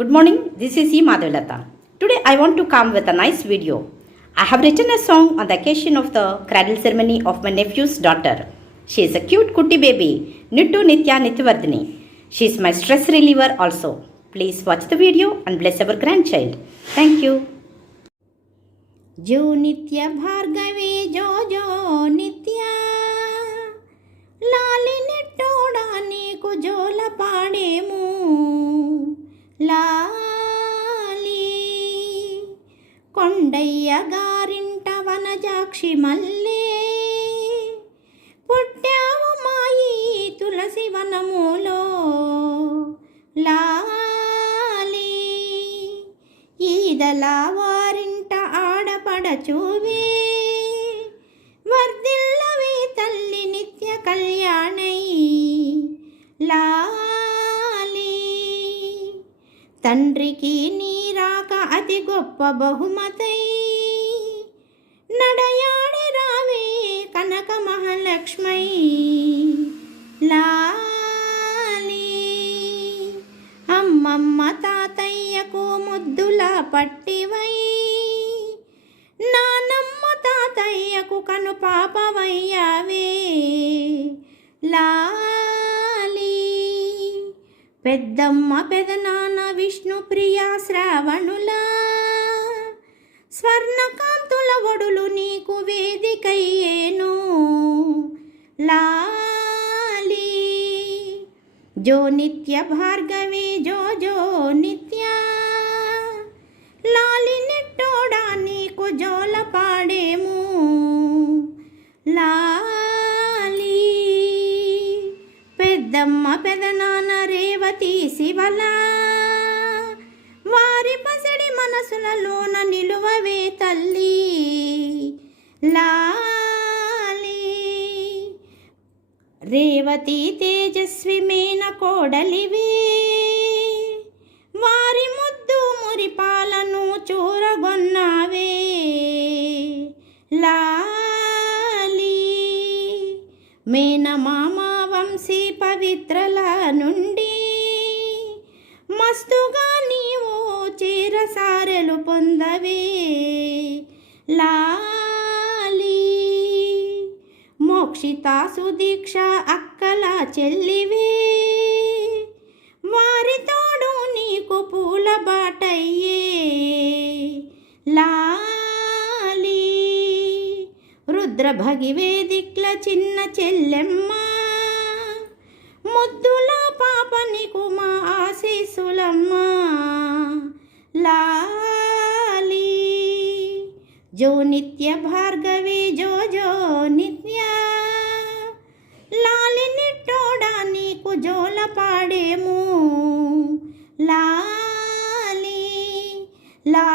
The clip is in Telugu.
Good morning, this is E. Madhavilata. Today I want to come with a nice video. I have written a song on the occasion of the cradle ceremony of my nephew's daughter. She is a cute kutti baby, Nittu Nitya Nityavardhini. She is my stress reliever also. Please watch the video and bless our grandchild. Thank you. Jo Nitya Bhargavi Jo Jo Nitya Lali Nittoda Neeku Jola Pademu లాలి కొండయ్య గారింట వనజాక్షి మల్లే పుట్టావు మాయి తులసి వనములో లాలి ఈదల వారింట ఆడపడచూవే వర్ధిల్లవే తల్లి నిత్య కళ్యాణై తండ్రికి నీరాక అతి గొప్ప బహుమతై నడయాడి రావే కనక మహాలక్ష్మై లాలి అమ్మమ్మ తాతయ్యకు ముద్దుల పట్టివై నానమ్మ తాతయ్యకు కను పాపవయ్యావే లాలి పెద్దమ్మ పెదనాన్న విష్ణు ప్రియా శ్రావణులా స్వర్ణకాంతుల ఒడులు నీకు వేదికయ్యేను లాలి జో నిత్య భార్గవి జో జో నిత్య లాలి నెట్టోడా నీకు జోల పాడేము లాలి పెద్దమ్మ పెదనాన్న రేవతి శివల వారి పసిడి మనసులలోన నిలువవే తల్లి లాలి రేవతి తేజస్వి మేన కోడలివే వారి ముద్దు మురిపాలను చూరగొన్నావే లాలి మేనమామ వంశీ పవిత్రల నుండి మస్తుగా నీవు చీరసారెలు పొందవే లాలి మోక్షిత సుదీక్ష అక్కల చెల్లివే వారి తోడు నీకు పూల బాటయ్యే లాలి రుద్ర భగివేదిక్ల చిన్న చెల్లెమ్మ ముద్దుల పాప నీకు మా ఆశీసులమ్మ లాలి జో నిత్య భార్గవి జో జో నిత్య లాలి నిట్టోడా నీకు జోల పాడేము లాలి లా